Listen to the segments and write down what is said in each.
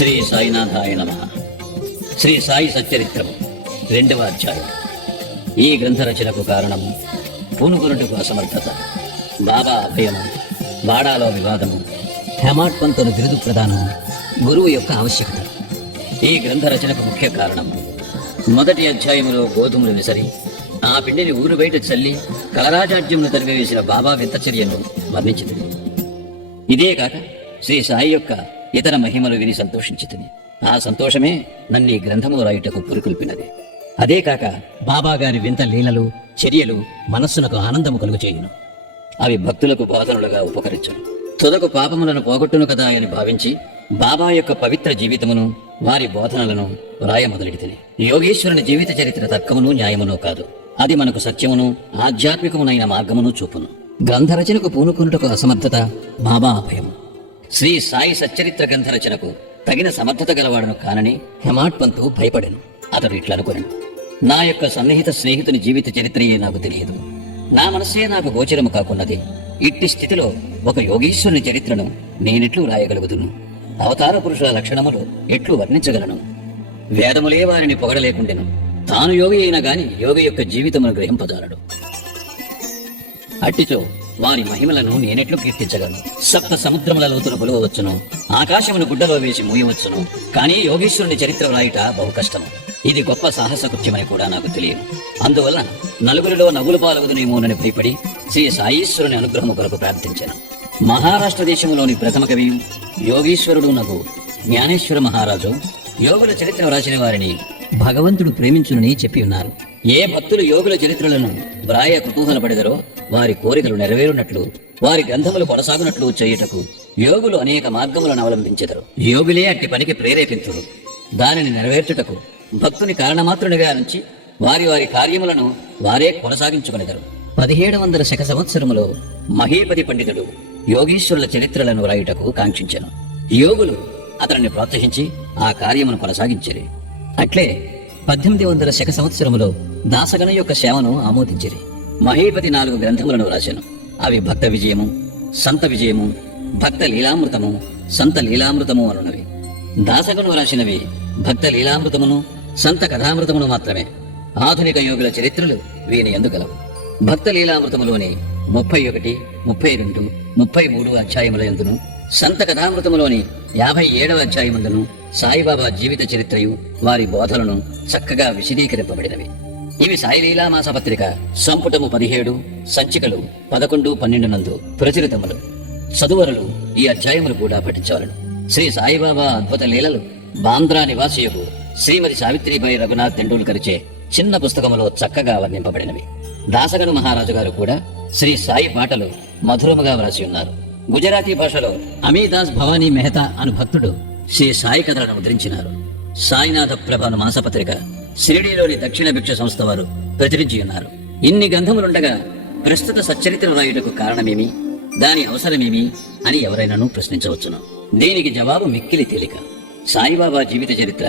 శ్రీ సాయినాథాయ నమః. శ్రీ సాయి సచ్చరిత్రము 2వ అధ్యాయం. ఈ గ్రంథ రచనకు కారణం పూనుకొనుటకు అసమర్థత, బాబా అభయము, వాడాలో వివాదము, హెమాడ్ పంతుల బిరుదు ప్రదానం, గురువు యొక్క ఆవశ్యకత. ఈ గ్రంథ రచనకు ముఖ్య కారణం మొదటి అధ్యాయములో గోధుమలు విసరి ఆ పిండిని ఊరు బయట చల్లి కలరాజాడ్యమును తరివేసిన బాబా వింతచర్యను వర్ణించింది. ఇదే కాక శ్రీ సాయి యొక్క ఇతర మహిమలు విని సంతోషించుతుంది. ఆ సంతోషమే నన్ను ఈ గ్రంథము రాయుటకు పురికొల్పినది. అదే కాక బాబా గారి వింత లీలలు, చర్యలు మనస్సునకు ఆనందము కలుగచేయును. అవి భక్తులకు బోధనలుగా ఉపకరించును. తుదకు పాపములను పోగొట్టును కదా అని భావించి బాబా యొక్క పవిత్ర జీవితమును, వారి బోధనలను రాయ మొదలెడితిని. యోగేశ్వరుని జీవిత చరిత్ర తర్కమును న్యాయమును కాదు, అది మనకు సత్యమును ఆధ్యాత్మికమునైన మార్గమును చూపును. గ్రంథ రచనకు పూనుకొనుటకు అసమర్థత, బాబా అభయము. శ్రీ సాయి సచ్చరిత్ర గ్రంథ రచనకు తగిన సమర్థత గలవాడను కానని హెమాడ్ పంతు భయపడెను. అతడు ఇట్లనుకొనెను, నా యొక్క సన్నిహిత స్నేహితుని జీవిత చరిత్రయే నాకు తెలియదు, నా మనస్సే నాకు గోచరము కాకున్నది. ఇట్టి స్థితిలో ఒక యోగీశ్వరుని చరిత్రను నేనెట్లు రాయగలుగుదును? అవతార పురుషుల లక్షణములు ఎట్లు వర్ణించగలను? వేదములే వారిని పొగడలేకుండెను, తాను యోగి అయినా గాని యోగి యొక్క జీవితమును గ్రహింపజాలడు. అట్టితో వారి మహిమలను నేనెట్లు కీర్తించగలను? సప్త సముద్రముల లోతులు కొలువవచ్చును, ఆకాశమును గుడ్డలో వేసి మూయవచ్చును, కానీ యోగీశ్వరుని చరిత్ర వ్రాయుట బహు కష్టము. ఇది గొప్ప సాహస కృత్యమని కూడా నాకు తెలియదు. అందువల్ల నలుగురిలో నవ్వులు పాల్గొదునేమోనని భయపడి శ్రీ సాయీశ్వరుని అనుగ్రహము కొరకు ప్రార్థించాను. మహారాష్ట్ర దేశంలోని ప్రథమ కవియు యోగీశ్వరుడు నగు జ్ఞానేశ్వర మహారాజు యోగుల చరిత్ర వ్రాసిన వారిని భగవంతుడు ప్రేమించునని చెప్పి ఉన్నారు. ఏ భక్తులు యోగుల చరిత్రలను వ్రాయ కుతూహలపడెదరో వారి కోరికలు నెరవేరునట్లు, వారి గ్రంథములు కొనసాగునట్లు చేయుటకు యోగులు అనేక మార్గములను అవలంబించెదరు. యోగులే అట్టి పనికి ప్రేరేపింతురు. దానిని నెరవేర్చుటకు భక్తుని కారణమాత్రునిగా నుంచి వారి వారి కార్యములను వారే కొనసాగించుకునేదరు. 1700 శక సంవత్సరములో మహీపతి పండితుడు యోగీశ్వరుల చరిత్రలను వ్రాయుటకు కాంక్షించెను. యోగులు అతనిని ప్రోత్సహించి ఆ కార్యమును కొనసాగించిరి. అట్లే 1800 శక సంవత్సరములో దాసగణ యొక్క సేవను ఆమోదించిరి. మహీపతి 4 గ్రంథములను వ్రాసెను. అవి భక్త విజయము, సంత విజయము, భక్త లీలామృతము, సంత లీలామృతము అనున్నవి. దాసగను వ్రాసినవి భక్త లీలామృతమును, సంత కథామృతమును మాత్రమే. ఆధునిక యోగుల చరిత్రలు వీని ఎందుగలవు. భక్త లీలామృతములోని 31, 32, 33 అధ్యాయముల యందును, సంత కథామృతములోని 57వ అధ్యాయమందును సాయిబాబా జీవిత చరిత్రయు వారి బోధలను చక్కగా విశదీకరింపబడినవి. ఇవి సాయిలీలా మాసపత్రిక సంపుటము 17, సంచికలు 11, 12 నందు ప్రచురితములు. చదువరులు ఈ అధ్యాయములు కూడా పఠించవలను. శ్రీ సాయిబాబా అద్భుత లీలలు బాంద్రా నివాసియకు శ్రీమతి సావిత్రిబాయి రఘునాథ్ తెండూల్కర్చే చిన్న పుస్తకములో చక్కగా వర్ణింపబడినవి. దాసగను మహారాజు గారు కూడా శ్రీ సాయి పాటలు మధురముగా వ్రాసి ఉన్నారు. గుజరాతీ భాషలో అమీదాస్ భవానీ మెహతా అను భక్తుడు శ్రీ సాయి కథలను ముద్రించినారు. సాయినాథ ప్రభాను మాసపత్రిక షిరిడీలోని దక్షిణ భిక్ష సంస్థ వారు ప్రచురించి ఉన్నారు. ఇన్ని గ్రంథములుండగా ప్రస్తుత సచ్చరిత్ర రాయుటకు కారణమేమి, దాని అవసరమేమి అని ఎవరైనాను ప్రశ్నించవచ్చును. దీనికి జవాబు మిక్కిలి తేలిక. సాయిబాబా జీవిత చరిత్ర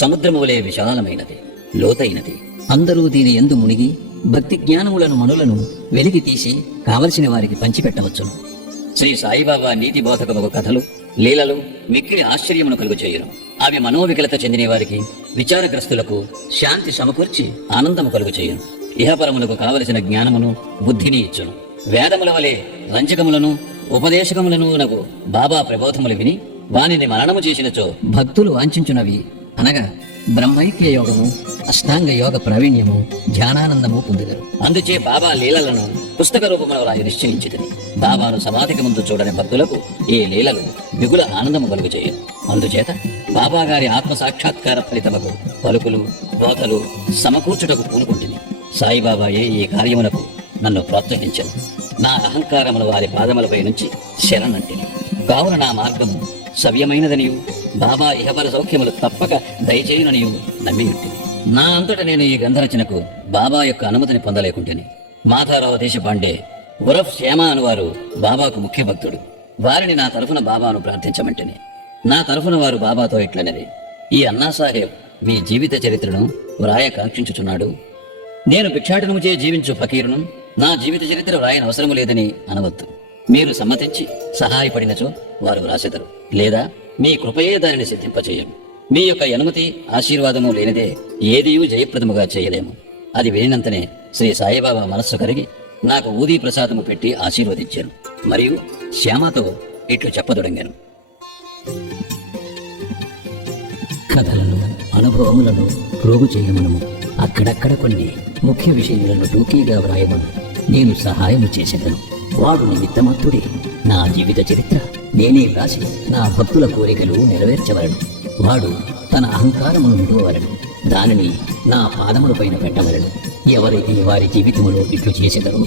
సముద్రము వలె విశాలమైనది, లోతైనది. అందరూ దీని యందు మునిగి భక్తి జ్ఞానములను మనులను వెలికి తీసి కావలసిన వారికి పంచిపెట్టవచ్చును. శ్రీ సాయిబాబా నీతి బోధకముగు కథలు, లీలలు మిక్కిలి ఆశ్చర్యమును కలుగచేయును. అవి మనోవికలత చెందిన వారికి, విచారగ్రస్తులకు శాంతి సమకూర్చి ఆనందము కలుగచేయును. ఇహపరములకు కావలసిన జ్ఞానమును, బుద్ధిని ఇచ్చును. వేదముల వలె రంజకములను, ఉపదేశకములను నగు బాబా ప్రబోధములు విని వానిని మననము చేసినచో భక్తులు వాంఛించునవి అనగా బ్రహ్మైక్య యోగము, అష్టాంగ యోగ ప్రావీణ్యము, ధ్యానానందము పొందుదరు. అందుచే బాబా లీలలను పుస్తక రూపములో రాయి నిశ్చయించితిని. బాబాను సమాధికి ముందు చూడని భక్తులకు ఈ లీలలు మిగుల ఆనందము కలుగు చేయను. అందుచేత బాబా గారి ఆత్మ సాక్షాత్కార ఫలితముకు పలుకులు, బోధలు సమకూర్చుటకు పూనుకుంటుంది. సాయిబాబాయే ఈ కార్యమునకు నన్ను ప్రోత్సహించను. నా అహంకారమును వారి పాదములపై నుంచి శరణంటిని. కావున నా మార్గము సవ్యమైనదనియు బాబా ఇహపర సౌఖ్యములు తప్పక దయచేయుననియు నమ్మియుంటిని. నా అంతట నేను ఈ గ్రంథరచనకు బాబా యొక్క అనుమతిని పొందలేకుంటేని. మాధారావు దేశపాండే ఉరఫ్ శ్యామ అనువారు బాబాకు ముఖ్య భక్తుడు. వారిని నా తరఫున బాబాను ప్రార్థించమంటేని. నా తరఫున వారు బాబాతో ఇట్లనది, ఈ అన్నాసాహెబ్ మీ జీవిత చరిత్రను వ్రాయ కాంక్షించుచున్నాడు. నేను భిక్షాటనముచే జీవించు ఫకీరును నా జీవిత చరిత్ర వ్రాయనవసరము లేదని అనవద్దు. మీరు సమ్మతించి సహాయపడినచో వారు వ్రాసెదరు, లేదా మీ కృపయే దానిని సిద్ధింపచేయండి. మీ యొక్క అనుమతి ఆశీర్వాదము లేనిదే ఏదియూ జయప్రదముగా చేయలేము. అది వినినంతనే శ్రీ సాయిబాబా మనస్సు కరిగి నాకు ఊదీ ప్రసాదము పెట్టి ఆశీర్వదించాను. మరియు శ్యామతో ఇట్లు చెప్పదొడంగాను. కథలను, అనుభవములను ప్రోగు చేయమనము. అక్కడక్కడ కొన్ని ముఖ్య విషయములను టూకీగా వ్రాయమను. నేను సహాయము చేసేదను. వాడు నిమిత్తమత్తుడే. నా జీవిత చరిత్ర నేనే వ్రాసి నా భక్తుల కోరికలు నెరవేర్చవలను. వాడు తన అహంకారమును విడువవలను. దానిని నా పాదముల పైన పెట్టవలను. ఎవరైతే వారి జీవితములో ఇట్లు చేసేదరో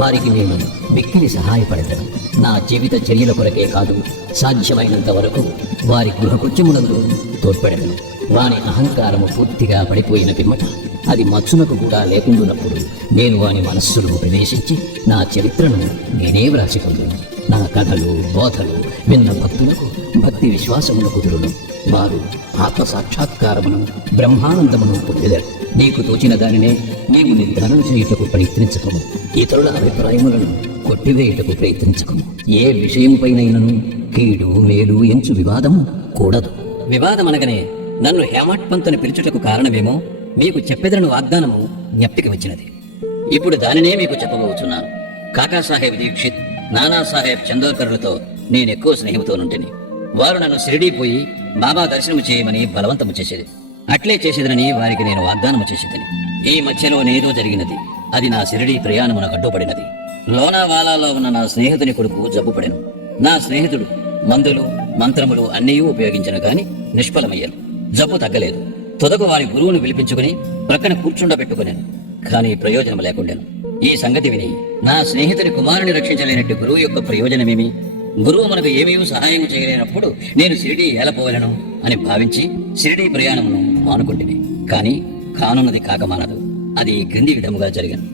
వారికి నేను మిక్కిలి సహాయపడతాను. నా జీవిత చర్యల కొరకే కాదు, సాధ్యమైనంత వరకు వారి గృహకృత్యములను తోడ్పెడతాను. వాని అహంకారము పూర్తిగా పడిపోయిన పిమ్మట అది మచ్చునకు కూడా లేకుండానప్పుడు నేను వాని మనస్సులో ప్రవేశించి నా చరిత్రను నేనే వ్రాసికొందును. నా కథలు, బోధలు విన్న భక్తులకు భక్తి విశ్వాసమును కుదురును. వారు ఆత్మ సాక్షాత్కారమును, బ్రహ్మానందమును పొందెదరు. నీకు తోచిన దానినే నీవు నిర్ధారణ చేయుటకు ప్రయత్నించకము. ఇతరుల అభిప్రాయములను కొట్టివేయుటకు ప్రయత్నించకము. ఏ విషయంపైనైనను కీడు మేలు ఎంచు వివాదము కూడదు. వివాదమనగానే నన్ను హేమాడ్ పంతుని పిలుచుటకు కారణమేమో మీకు చెప్పెదరను వాగ్దానము జ్ఞప్తికి వచ్చినది. ఇప్పుడు దానినే మీకు చెప్పబోతున్నాను. కాకాసాహెబ్ దీక్షిత్, నానాసాహెబ్ చందోర్కర్లతో నేనెక్కువ స్నేహితుతోనుంటిని. వారు నన్ను షిరిడీ పోయి బాబా దర్శనము చేయమని బలవంతము చేసేది. అట్లే చేసేదనని వారికి నేను వాగ్దానము చేసేదని. ఈ మధ్యలో నేదో జరిగినది. అది నా షిరిడీ ప్రయాణమున అడ్డుపడినది. లోనావాలాలో ఉన్న నా స్నేహితుని కొడుకు జబ్బుపడెను. నా స్నేహితుడు మందులు, మంత్రములు అన్నీ ఉపయోగించను కాని నిష్ఫలమయ్యాను. జబ్బు తగ్గలేదు. తుదకు వారి గురువును పిలిపించుకుని ప్రక్కన కూర్చుండబెట్టుకున్నాను. కానీ ప్రయోజనం లేకుండాను. ఈ సంగతి విని నా స్నేహితుని కుమారుని రక్షించలేనట్టు గురువు యొక్క ప్రయోజనమేమి? గురువు మనకు ఏమీ సహాయం చేయలేనప్పుడు నేను షిరిడీ ఏలపోవలను అని భావించి షిరిడీ ప్రయాణమును మానుకుంటుని. కాని కానున్నది కాకమానదు. అది క్రింది విధముగా జరిగాను.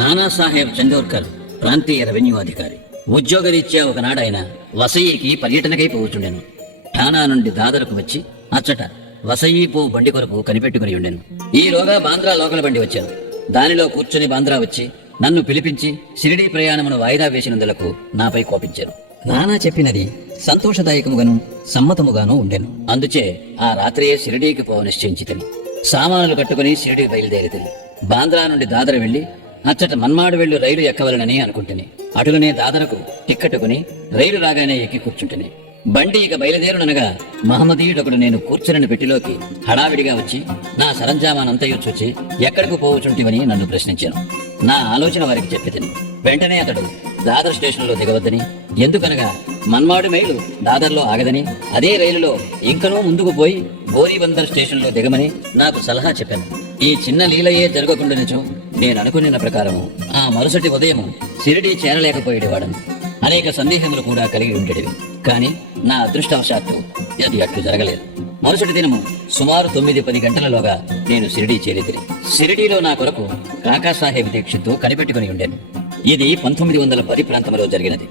నానాసాహెబ్ చందోర్కర్ ప్రాంతీయ రెవెన్యూ అధికారి. ఉద్యోగరీత్యా ఒకనాడు ఆయన వసయికి పర్యటనకై పోవచ్చుండెను. ఠానా నుండి దాదరకు వచ్చి అచ్చట వసయి పో బండి కొరకు కనిపెట్టుకుని ఉండెను. ఈలోగా బాంద్రా లోకల్ బండి వచ్చాను. దానిలో కూర్చుని బాంద్రా వచ్చి నన్ను పిలిపించి షిరిడీ ప్రయాణమును వాయిదా వేసినందులకు నాపై కోపించాను. నానా చెప్పినది సంతోషదాయకముగాను సమ్మతముగాను ఉండెను. అందుచే ఆ రాత్రియే షిరిడీకి పోవ నిశ్చయించితిని. సామానులు కట్టుకుని షిరిడీ బయలుదేరితిని. బాంద్రా నుండి దాదర వెళ్లి అచ్చట మన్మాడు వెళ్ళు రైలు ఎక్కవలనని అనుకుంటుని. అటులనే దాదరకు టిక్కట్టుకుని రైలు రాగానే ఎక్కి కూర్చుంటుని. బండి ఇక బయలుదేరుననగా మహమ్మదీయుడొకడు నేను కూర్చుని పెట్టిలోకి హడావిడిగా వచ్చి నా సరంజామానంతయు చూచి ఎక్కడికి పోవచుంటివని నన్ను ప్రశ్నించాను. నా ఆలోచన వారికి చెప్పితిని. వెంటనే అతడు దాదర్ స్టేషన్లో దిగవద్దని, ఎందుకనగా మన్మాడు మైలు దాదర్లో ఆగదని, అదే రైలులో ఇంకనూ ముందుకు పోయి బోరీబందర్ స్టేషన్లో దిగమని నాకు సలహా చెప్పాను. ఈ చిన్న లీలయే జరగకుండానిచో నేను అనుకున్న ప్రకారము ఆ మరుసటి ఉదయం షిరిడీ చేరలేకపోయేవాడను. అనేక సందేహములు కూడా కలిగి ఉండేవి. కాని నా అదృష్టవశాత్తు అది అట్లు జరగలేదు. మరుసటి దినము సుమారు 9-10 గంటలలోగా నేను షిరిడీ చేరితిని. షిరిడీలో నా కొరకు కాకాసాహెబ్ దీక్షిత్ కనిపెట్టుకుని ఉండేను. ఇది 1910 ప్రాంతంలో జరిగినది.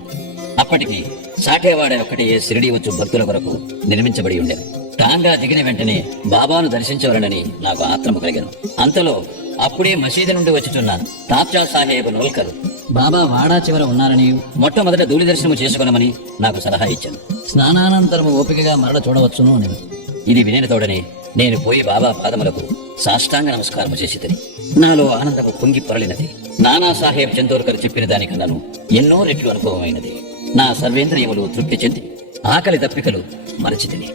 అప్పటికి సాఠేవాడ ఒక్కటే షిరిడీ వచ్చు భక్తుల కొరకు నిర్మించబడి ఉండేను. టాంగా దిగిన వెంటనే బాబాను దర్శించవలనని నాకు ఆత్రము కలిగాను. అంతలో అప్పుడే మసీదు నుండి వచ్చుచున్న తాప్చా సాహెబ్ నోల్కర్ బాబా వాడా చివర ఉన్నారని, మొట్టమొదట ధూళి దర్శనము చేసుకునమని నాకు సలహా ఇచ్చాను. స్నానానంతరము ఓపికగా మరల చూడవచ్చును అని. ఇది వినిన తోడనే నేను పోయి బాబా పాదములకు సాష్టాంగ నమస్కారము చేసితిని. నాలో ఆనందము పొంగి పొరలినది. నానాసాహెబ్ చందోర్కర్ చెప్పిన దానికన్నాను ఎన్నో రెట్లు అనుభవమైనది. నా సర్వేంద్రియములు తృప్తి చెంది ఆకలి దప్పికలు మరచితిని.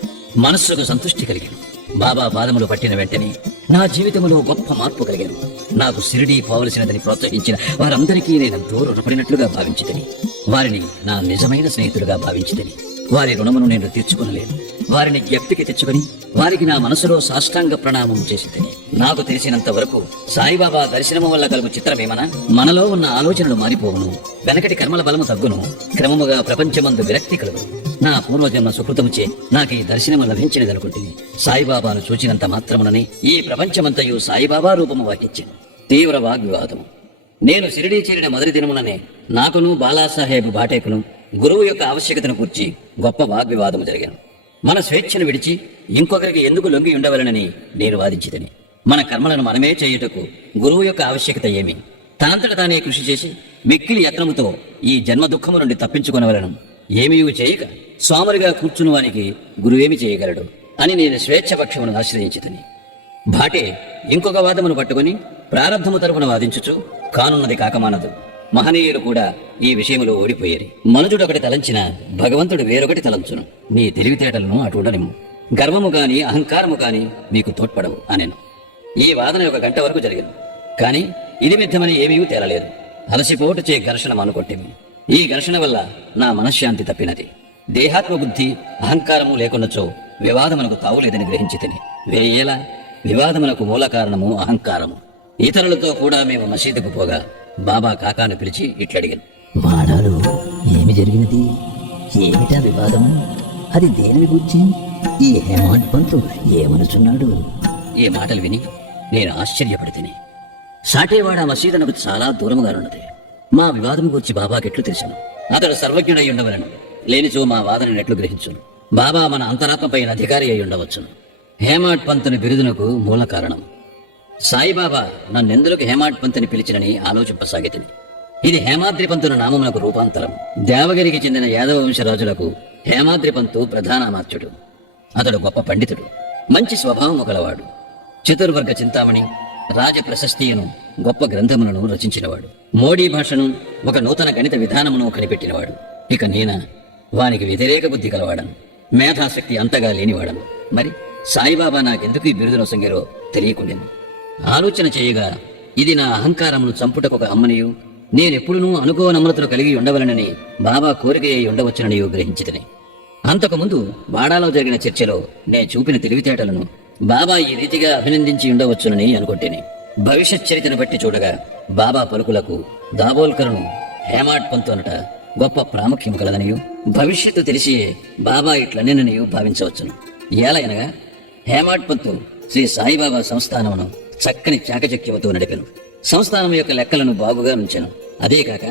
మనస్సుకు సంతృష్టి కలిగాను. బాబా పాదములు పట్టిన వెంటనే నా జీవితంలో గొప్ప మార్పు కలిగాను. నాకు షిరిడీ పోవలసినదని ప్రోత్సహించిన వారందరికీ నేనెంతో రుణపడినట్లుగా భావించితిని. వారిని నా నిజమైన స్నేహితులుగా భావించితిని. వారి రుణమును నేను తీర్చుకొనలేను. వారిని జ్ఞప్తికి తెచ్చుకుని వారికి నా మనసులో సాష్టాంగ ప్రణామం చేసితిని. నాకు తెలిసినంత వరకు సాయిబాబా దర్శనము వల్ల కలుగు చిత్రమేమనా, మనలో ఉన్న ఆలోచనలు మారిపోవును, వెనకటి కర్మల బలము తగ్గును, క్రమముగా ప్రపంచమందు విరక్తి కలుగును. నా పూర్వజన్మ సుకృతముచే నాకు ఈ దర్శనము లభించినదనుకుంటుంది. సాయిబాబాను చూచినంత మాత్రమునని ఈ ప్రపంచమంతయు సాయిబాబా రూపము వహించింది. తీవ్ర వాగ్వివాదము. నేను షిరిడీ చేరిన మొదటి దినముననే నాకును బాలాసాహెబ్ బాటేకును గురువు యొక్క ఆవశ్యకతను కూర్చి గొప్ప వాగ్వివాదము జరిగాను. మన స్వేచ్ఛను విడిచి ఇంకొకరికి ఎందుకు లొంగి ఉండవలనని నేను వాదించితిని. మన కర్మలను మనమే చేయుటకు గురువు యొక్క ఆవశ్యకత ఏమి? తనంతట తానే కృషి చేసి మిక్కిలి యత్నముతో ఈ జన్మ దుఃఖము నుండి తప్పించుకొనవలను. ఏమీ చేయక స్వాములుగా కూర్చుని వానికి గురువేమి చేయగలడు అని నేను స్వేచ్ఛపక్షమును ఆశ్రయించితిని. భాటే ఇంకొక వాదమును పట్టుకుని ప్రారంధము తరపున వాదించుచు కానున్నది కాకమానదు. మహనీయులు కూడా ఈ విషయములో ఓడిపోయేరి. మనుజుడొకటి తలంచిన భగవంతుడు వేరొకటి తలంచును. నీ తెలివితేటలను అటుండనిమ్ము. గర్వము గాని అహంకారము గాని మీకు తోడ్పడవు అనెను. ఈ వాదన 1 గంట వరకు జరిగింది. కాని ఇది మిథ్యమని ఏమీ తేలలేదు. అలసిపోటుచే ఘర్షణ మానుకొట్టిమి. ఈ ఘర్షణ వల్ల నా మనశ్శాంతి తప్పినది. దేహాత్మ బుద్ధి అహంకారము లేకున్నచో వివాదమునకు తావులేదని గ్రహించి తిని వేయేలా వివాదమునకు మూల కారణము అహంకారము. ఇతరులతో కూడా మేము మసీదుకు పోగా బాబా కాకాను పిలిచి ఇట్లడిగాను. వాడాలో ఏమి జరిగినది? ఏమిటా వివాదము? అది దేనిని గురించి? ఈ హేమాడ్ పంతు ఏమనుచున్నాడు? ఈ మాటలు విని నేను ఆశ్చర్యపడి తిని సాటేవాడ మసీదునకు చాలా దూరముగానున్నది. మా వివాదం గురించి బాబాకెట్లు తెలుసును? అతడు సర్వజ్ఞుడై ఉండవలను, లేనిచో మా వాదనను ఎట్లు గ్రహించును? బాబా మన అంతరాత్మపైన అధికారి అయి ఉండవచ్చును. హేమాడ్ పంతుని బిరుదునకు మూల కారణం సాయిబాబా నన్నెందులకు హేమాడ్ పంతుని పిలిచినని ఆలోచింపసాగితిని. ఇది హేమాద్రి పంతుల నామమునకు రూపాంతరం. దేవగిరికి చెందిన యాదవ వంశరాజులకు హేమాద్రి పంతు ప్రధానామాత్యుడు. అతడు గొప్ప పండితుడు, మంచి స్వభావము గలవాడు. చతుర్వర్గ చింతామణి, రాజ ప్రశస్తియను గొప్ప గ్రంథములను రచించినవాడు. మోడీ భాషను, ఒక నూతన గణిత విధానమును కనిపెట్టినవాడు. ఇక నేనా వానికి వ్యతిరేక బుద్ధి కలవాడను, మేధాశక్తి అంతగా లేనివాడను. మరి సాయిబాబా నాకెందుకు ఈ బిరుదును సంగరో తెలియకుండెను. ఆలోచన చేయగా ఇది నా అహంకారమును చంపుటకు ఒక అమ్మనియు, నేనెప్పుడునూ అనుకోనమ్రతను కలిగి ఉండవలనని బాబా కోరిక అయి ఉండవచ్చుననియు గ్రహించితిని. అంతకుముందు వాడాలో జరిగిన చర్చలో నేను చూపిన తెలివితేటలను బాబా ఈ రీతిగా అభినందించి ఉండవచ్చునని అనుకుంటేనే. భవిష్యత్ చరిత్రను బట్టి చూడగా బాబా పలుకులకు దాబోల్కర్ను హేమాడ్ పంతు అనట గొప్ప ప్రాముఖ్యం కలదనియు, భవిష్యత్తు తెలిసి బాబా ఇట్లనేననియు భావించవచ్చును. ఏలయనగా హేమాడ్ పంతు శ్రీ సాయిబాబా సంస్థానమును చక్కని చాకచక్యముతో నడిపెను. సంస్థానం యొక్క లెక్కలను బాగుగా ఉంచెను. అదే కాక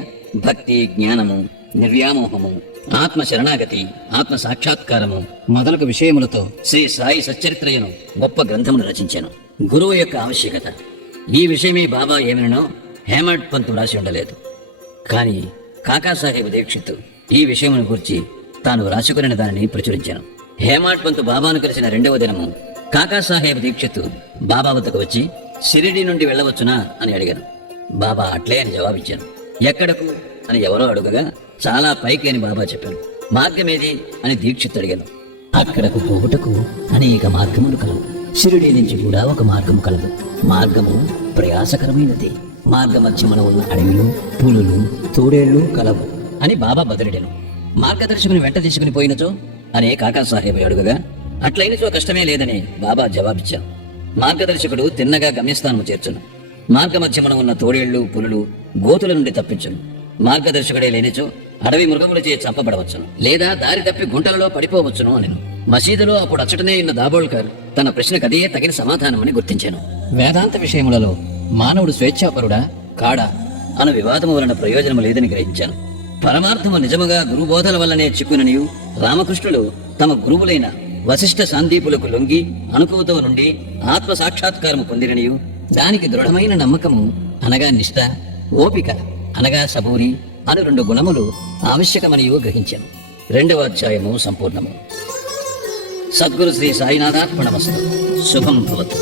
భక్తి, జ్ఞానము, నిర్వ్యామోహము, ఆత్మ శరణాగతి, ఆత్మ సాక్షాత్కారము మొదలగు విషయములతో శ్రీ సాయి సచ్చరిత్రయను గొప్ప గ్రంథమును రచించాను. గురువు యొక్క ఆవశ్యకత ఈ విషయమే బాబా ఏమనో హేమాడ్ పంతు రాసి ఉండలేదు. కాని కాకాసాహెబ్ దీక్షిత్ ఈ విషయమును గురించి తాను రాసుకుని దానిని ప్రచురించాను. హేమాడ్ పంతు బాబాను కలిసిన 2వ దినము కాకాసాహెబ్ దీక్షిత్ బాబా వద్దకు వచ్చి షిరిడి నుండి వెళ్ళవచ్చునా అని అడిగాను. బాబా అట్లే అని జవాబిచ్చాను. ఎక్కడకు అని ఎవరో అడుగగా చాలా పైకి అని బాబా చెప్పాను. మార్గమేది అని దీక్షిత్ అడిగాను. అక్కడకు పోవుటకు అనేక మార్గములు కలవు. షిరిడి నుంచి కూడా ఒక మార్గము కలదు. మార్గము ప్రయాసకరమైనది. మార్గమధ్యమున ఉన్న అడవిలు, పులులు, తోడేళ్లు కలవు అని బాబా బదిలిడాను. మార్గదర్శకుని వెంట తీసుకుని పోయినచో అనే కాకాసాహెబ్ అడుగగా అట్లయినచో కష్టమే లేదని బాబా జవాబిచ్చాను. మార్గదర్శకుడు తిన్నగా గమ్యస్థానము చేర్చును. మార్గమధ్యమున ఉన్న తోడేళ్లు, పులులు, గోతుల నుండి తప్పించును. మార్గదర్శకుడే లేనిచో అడవి మృగములచే చంపబడవచ్చును, లేదా దారి తప్పి గుంటలలో పడిపోవచ్చును అనెను. మసీదులో అప్పుడు అచ్చటనే ఉన్న దాబోల్కర్ తన ప్రశ్నకు అదే తగిన సమాధానమని గుర్తించాను. వేదాంత విషయములలో మానవుడు స్వేచ్ఛాపరుడా కాడా అను వివాదము వలన ప్రయోజనము లేదని గ్రహించాను. పరమార్థము నిజముగా గురుబోధల వల్లనే చిక్కుననియు, రామకృష్ణులు తమ గురువులైన వశిష్ఠ సాందీపులకు లొంగి అనుకువతో నుండి ఆత్మ సాక్షాత్కారము పొందిరనియు, దానికి దృఢమైన నమ్మకము అనగా నిష్ఠ, ఓపిక అనగా సబూరి అను 2 గుణములు ఆవశ్యకమనియు గ్రహించాను. 2వ అధ్యాయము సంపూర్ణము. సద్గురు శ్రీ సాయినాథార్పణమస్తు. శుభం భవతు.